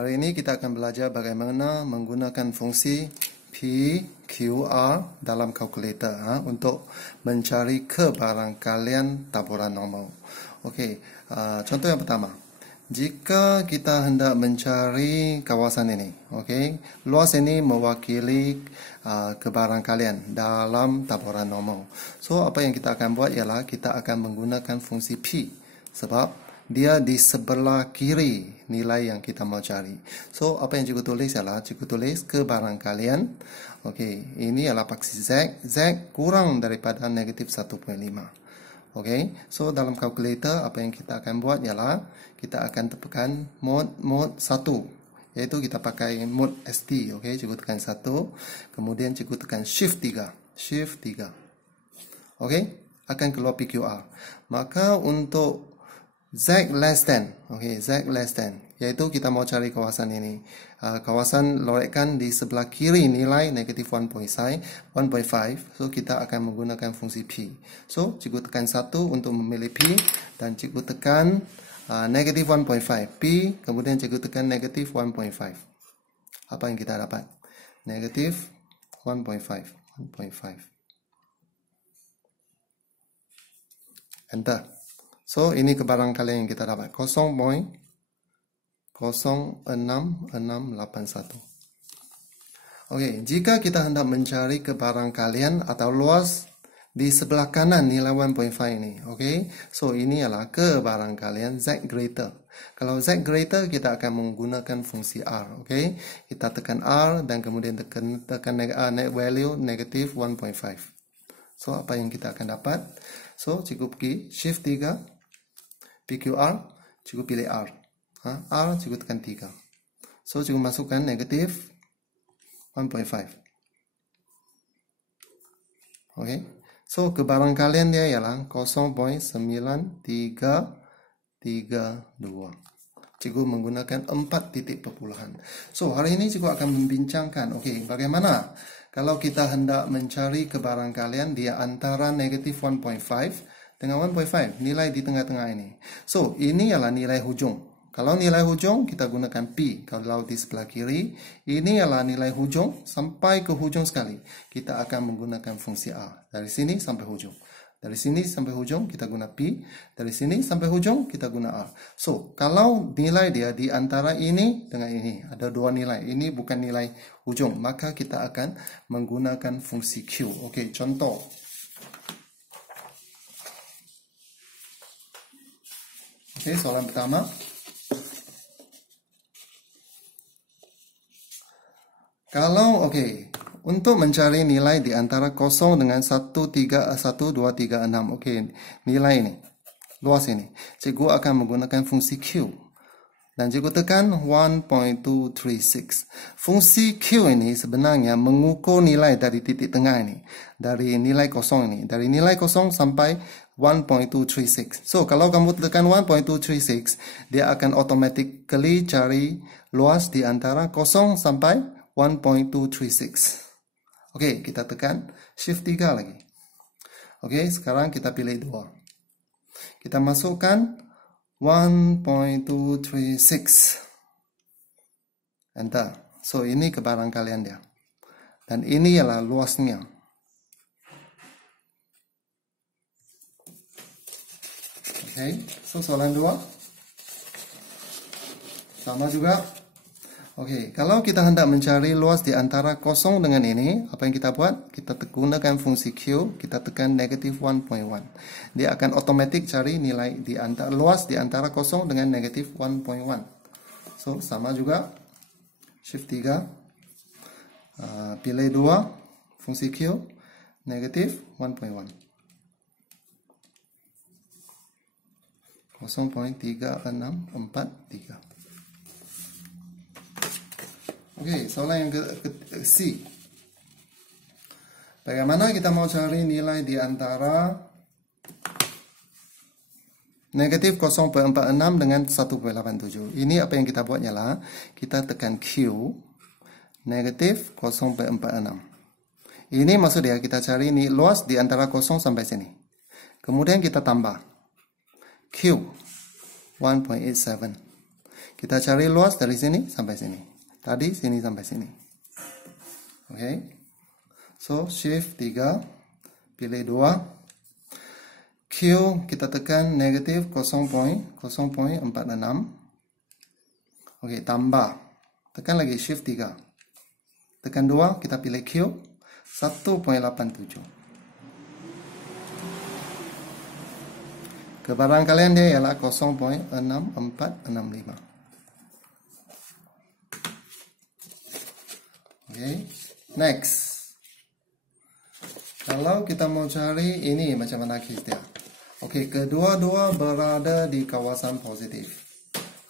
Hari ini kita akan belajar bagaimana menggunakan fungsi PQR dalam kalkulator untuk mencari kebarangkalian taburan normal. Okey, contoh yang pertama. Jika kita hendak mencari kawasan ini, okey, luas ini mewakili kebarangkalian dalam taburan normal. So, apa yang kita akan buat ialah kita akan menggunakan fungsi P sebab dia di sebelah kiri nilai yang kita mau cari. So, apa yang cikgu tulis ialah cikgu tulis kebarangkalian. Okey, ini adalah paksi Z. Z kurang daripada negatif 1.5. Okey, so dalam kalkulator apa yang kita akan buat ialah kita akan tekan mode 1. Iaitu kita pakai mode ST. Okey, cikgu tekan 1. Kemudian cikgu tekan shift 3. Shift 3. Okey, akan keluar PQR. Maka untuk Z less than, okay, Z less than, iaitu kita mau cari kawasan ini. Kawasan lorekkan di sebelah kiri nilai negatif 1.5, so kita akan menggunakan fungsi P. So, cikgu tekan 1 untuk memilih P, dan cikgu tekan negatif 1.5, P, kemudian cikgu tekan negatif 1.5. Apa yang kita dapat? Negatif 1.5. Enter. So, ini kebarangkalian yang kita dapat. 0.06681. Okey, jika kita hendak mencari kebarangkalian atau luas di sebelah kanan nilai 1.5 ini. Okey, so ini adalah kebarangkalian Z greater. Kalau Z greater, kita akan menggunakan fungsi R. Okey, kita tekan R dan kemudian tekan net value negatif 1.5. So, apa yang kita akan dapat? So, cikgu pergi shift 3. PQR, cikgu pilih R. R, cikgu tekan 3. So, cikgu masukkan negatif 1.5. Okey. So, kebarangkalian dia ialah 0.9332. Cikgu menggunakan 4 titik perpuluhan. So, hari ini cikgu akan membincangkan, okey, bagaimana kalau kita hendak mencari kebarangkalian di antara negatif 1.5 dengan 1.5, nilai di tengah-tengah ini. So, ini adalah nilai hujung. Kalau nilai hujung, kita gunakan P. Kalau di sebelah kiri, ini adalah nilai hujung sampai ke hujung sekali. Kita akan menggunakan fungsi R. Dari sini sampai hujung. Dari sini sampai hujung, kita guna P. Dari sini sampai hujung, kita guna R. So, kalau nilai dia di antara ini dengan ini, ada dua nilai. Ini bukan nilai hujung. Maka kita akan menggunakan fungsi Q. Okey, contoh. Okey, soalan pertama. Kalau, okey, untuk mencari nilai di antara 0 dengan 1,2,3,6. Okey, nilai ini, luas ini. Cikgu akan menggunakan fungsi Q. Dan cikgu tekan 1.236. Fungsi Q ini sebenarnya mengukur nilai dari titik tengah ini. Dari nilai 0 ini. Dari nilai 0 sampai 1.236. So, kalau kamu tekan 1.236, dia akan automatically cari luas di antara 0 sampai 1.236. Okey, kita tekan shift 3 lagi. Okey, sekarang kita pilih 2. Kita masukkan 1.236. Enter. So, ini kebarangkalian dia. Dan ini ialah luasnya. Okay, so soalan 2. Sama juga. Okey, kalau kita hendak mencari luas di antara 0 dengan ini, apa yang kita buat? Kita gunakan fungsi Q, kita tekan negatif 1.1. Dia akan otomatis cari nilai di antara luas di antara 0 dengan negatif 1.1. So, sama juga. Shift 3. Pilih 2. Fungsi Q, negatif 1.1. 0.3643. Okey, soalan yang ke C. Bagaimana kita mau cari nilai di antara negatif 0.46 dengan 1.87. Ini apa yang kita buat ialah kita tekan Q, negatif 0.46. Ini maksud dia kita cari ini luas di antara 0 sampai sini. Kemudian kita tambah Q 1.87. Kita cari luas dari sini sampai sini. Tadi sini sampai sini. Oke. So, shift 3, pilih 2. Q kita tekan negatif 0.046. Oke, tambah. Tekan lagi shift 3. Tekan 2, kita pilih Q 1.87. Kebarangkalian dia ialah 0.6465. Oke, next. Kalau kita mau cari ini macam mana case dia? Oke, kedua-dua berada di kawasan positif.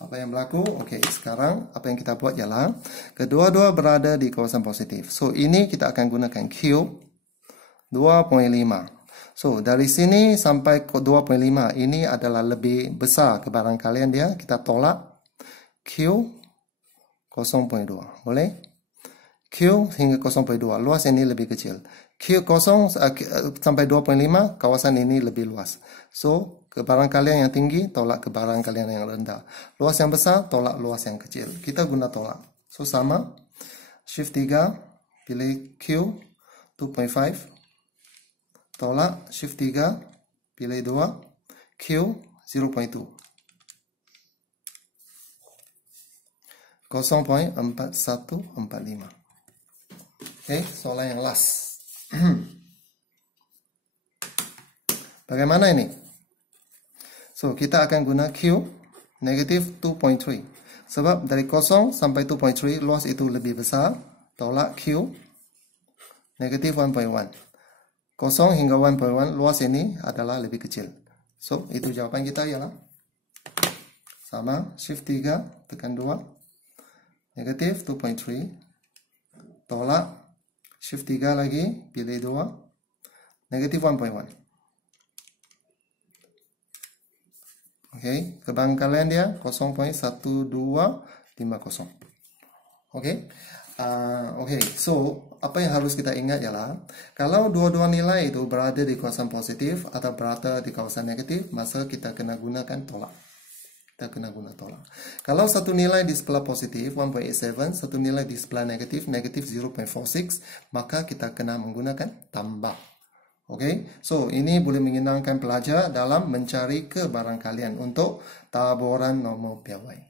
Apa yang berlaku? Oke, sekarang apa yang kita buat ialah kedua-dua berada di kawasan positif. So, ini kita akan gunakan Q 2.5. So, dari sini sampai ke 2.5 ini adalah lebih besar kebarangkalian dia. Kita tolak Q 0.2. Boleh? Q hingga 0.2. Luas ini lebih kecil. Q 0 sampai 2.5, kawasan ini lebih luas. So, kebarangkalian yang tinggi tolak kebarangkalian yang rendah. Luas yang besar tolak luas yang kecil. Kita guna tolak. So, sama. Shift 3, pilih Q 2.5. Tolak. Shift 3, pilih 2. Q 0.2. 0.4145. Oke, soalan yang last. Bagaimana ini? So, kita akan guna Q negatif 2.3. Sebab dari 0 sampai 2.3 luas itu lebih besar. Tolak Q negatif 1.1. 0 hingga 1.1 luas ini adalah lebih kecil. So, itu jawaban kita ialah sama. Shift 3, tekan 2. Negatif 2.3. Tolak. Shift 3 lagi, pilih 2. Negatif 1.1. Oke, kebarangkalian dia 0.1250. Oke. Oke, so apa yang harus kita ingat ialah kalau dua-dua nilai itu berada di kawasan positif atau berada di kawasan negatif, maka kita kena gunakan tolak. Kita kena guna tolak. Kalau satu nilai di sebelah positif 1.87, satu nilai di sebelah negatif 0.46, maka kita kena menggunakan tambah. Oke, so ini boleh menyenangkan pelajar dalam mencari kebarangkalian untuk taburan normal piawai.